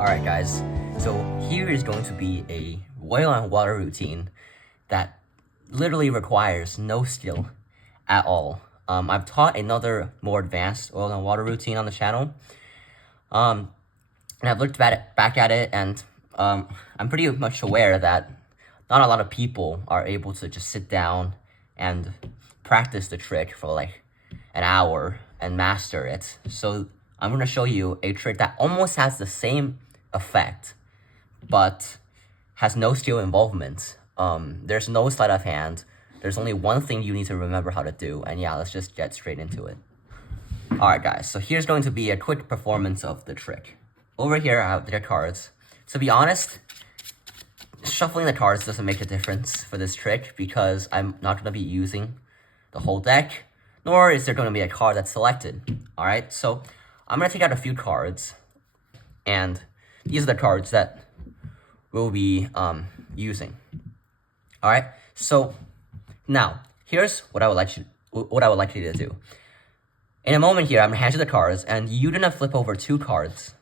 Alright guys, so here is going to be a oil and water routine that literally requires no skill at all. I've taught another more advanced oil and water routine on the channel, and I've looked back at it, and I'm pretty much aware that not a lot of people are able to just sit down and practice the trick for like an hour and master it. So I'm going to show you a trick that almost has the same effect, but has no skill involvement. There's no sleight of hand. There's only one thing you need to remember how to do, and yeah, let's just get straight into it. Alright guys, so here's going to be a quick performance of the trick. Over here I have the cards. To be honest, shuffling the cards doesn't make a difference for this trick because I'm not going to be using the whole deck, nor is there going to be a card that's selected. Alright, so I'm going to take out a few cards, and these are the cards that we'll be using. Alright, so now here's what I would like you to do. In a moment here, I'm going to hand you the cards, and you're going to flip over two cards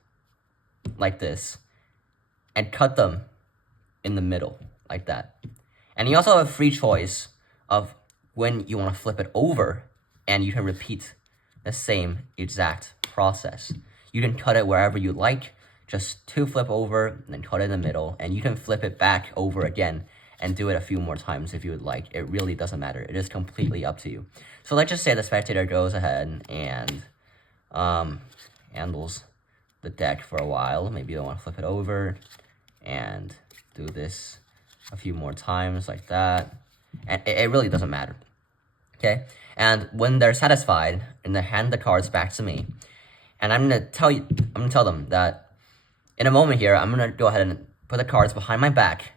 like this and cut them in the middle like that. And you also have a free choice of when you want to flip it over, and you can repeat the same exact process. You can cut it wherever you like, just to flip over and then cut it in the middle, and you can flip it back over again and do it a few more times if you would like. It really doesn't matter. It is completely up to you. So let's just say the spectator goes ahead and handles the deck for a while. Maybe you want to flip it over and do this a few more times like that. And it really doesn't matter. Okay? And when they're satisfied, and they hand the cards back to me, and I'm gonna tell them that in a moment here, I'm gonna go ahead and put the cards behind my back,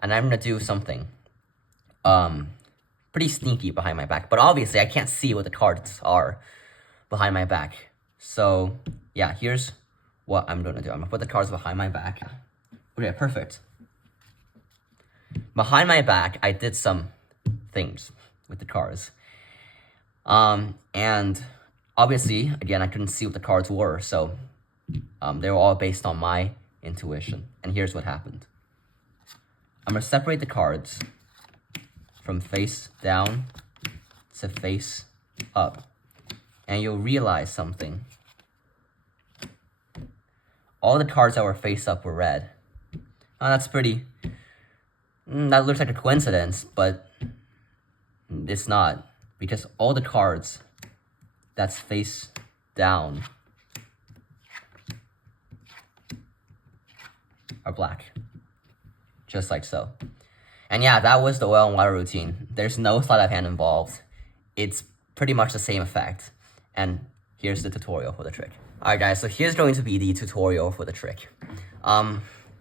and I'm gonna do something pretty sneaky behind my back. But obviously, I can't see what the cards are behind my back. So yeah, here's what I'm gonna do. I'm gonna put the cards behind my back. Okay, perfect. Behind my back, I did some things with the cards. And obviously, again, I couldn't see what the cards were, so they were all based on my intuition. And here's what happened. I'm gonna separate the cards from face down to face up, and you'll realize something. All the cards that were face up were red. That's pretty... that looks like a coincidence, but it's not. Because all the cards that's face down are black. Just like so. And yeah, that was the oil and water routine. There's no sleight of hand involved. It's pretty much the same effect. And here's the tutorial for the trick. Alright guys, so here's going to be the tutorial for the trick.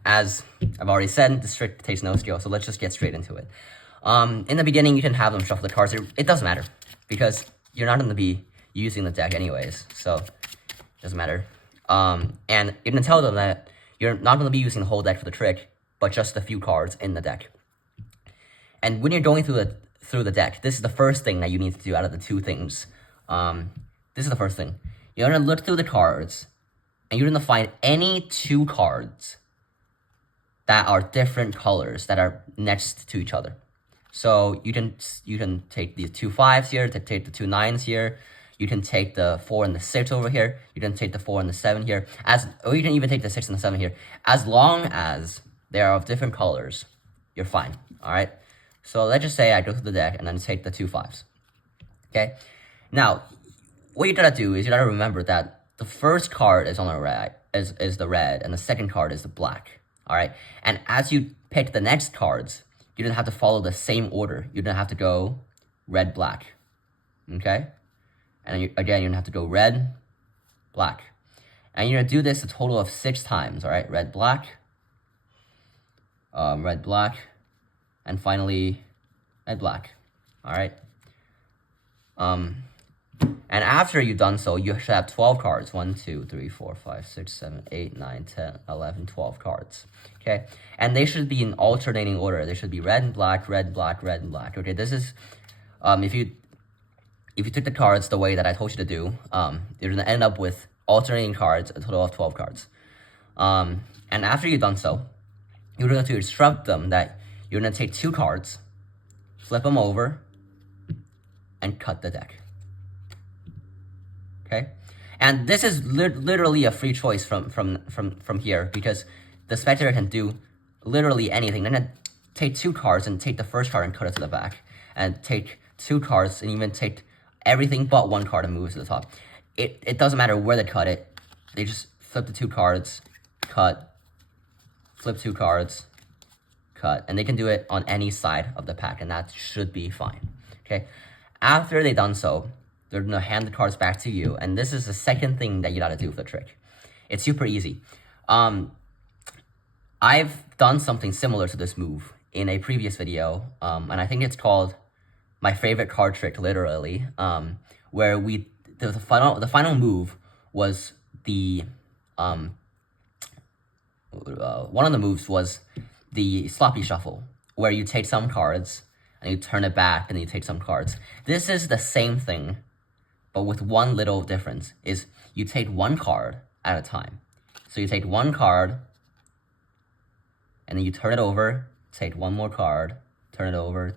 As I've already said, this trick takes no skill, so let's just get straight into it. In the beginning, you can have them shuffle the cards. It doesn't matter, because you're not going to be using the deck anyways, so it doesn't matter. And you're going to tell them that you're not going to be using the whole deck for the trick, but just a few cards in the deck. And when you're going through the deck, this is the first thing that you need to do out of the two things. This is the first thing. You're going to look through the cards, and you're going to find any two cards that are different colors that are next to each other. So you can take the 2 5s here, to take the 2 9s here. You can take the 4 and the 6 over here. You can take the 4 and the 7 here. Or you can even take the 6 and the 7 here. As long as they are of different colors, you're fine. All right. So let's just say I go through the deck and then take the 2 5s. Okay. Now, what you gotta do is you gotta remember that the first card is on the red, is the red, and the second card is the black. All right. And as you pick the next cards, you don't have to follow the same order. You don't have to go red, black, okay? And again, you're gonna have to go red, black. And you're gonna do this a total of 6 times, all right? Red, black, and finally, red, black, all right? And after you've done so, you should have 12 cards. 1, 2, 3, 4, 5, 6, 7, 8, 9, 10, 11, 12 cards. Okay? And they should be in alternating order. They should be red and black, red, black, red, and black. Okay, this is, if you took the cards the way that I told you to do, you're going to end up with alternating cards, a total of 12 cards. And after you've done so, you're going to instruct them that you're going to take 2 cards, flip them over, and cut the deck. Okay? And this is literally a free choice from here, because the spectator can do literally anything. They're gonna take 2 cards and take the first card and cut it to the back, and take 2 cards and even take everything but 1 card and move it to the top. It doesn't matter where they cut it. They just flip the 2 cards, cut, flip 2 cards, cut, and they can do it on any side of the pack, and that should be fine. Okay? After they've done so, they're gonna hand the cards back to you, and this is the second thing that you gotta do with the trick. It's super easy. I've done something similar to this move in a previous video, and I think it's called my favorite card trick, literally, where the final move was the one of the moves was the sloppy shuffle, where you take some cards and you turn it back and you take some cards. This is the same thing, but with one little difference, is you take 1 card at a time. So you take 1 card, and then you turn it over, take 1 more card, turn it over,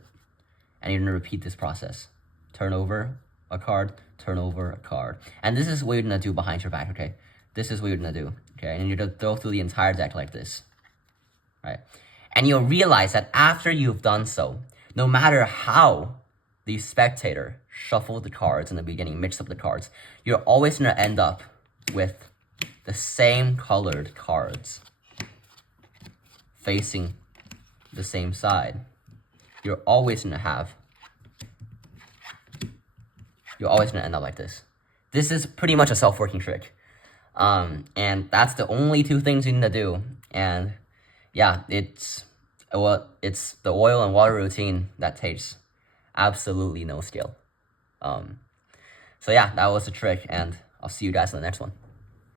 and you're gonna repeat this process. Turn over a card, turn over a card. And this is what you're gonna do behind your back, okay? This is what you're gonna do, okay? And you're gonna go through the entire deck like this, right? And you'll realize that after you've done so, no matter how the spectator shuffled the cards in the beginning, mixed up the cards, you're always gonna end up with the same colored cards facing the same side. You're always gonna end up like this. This is pretty much a self-working trick. And that's the only 2 things you need to do. And yeah, it's the oil and water routine that takes absolutely no skill. So yeah, that was the trick, and I'll see you guys in the next one.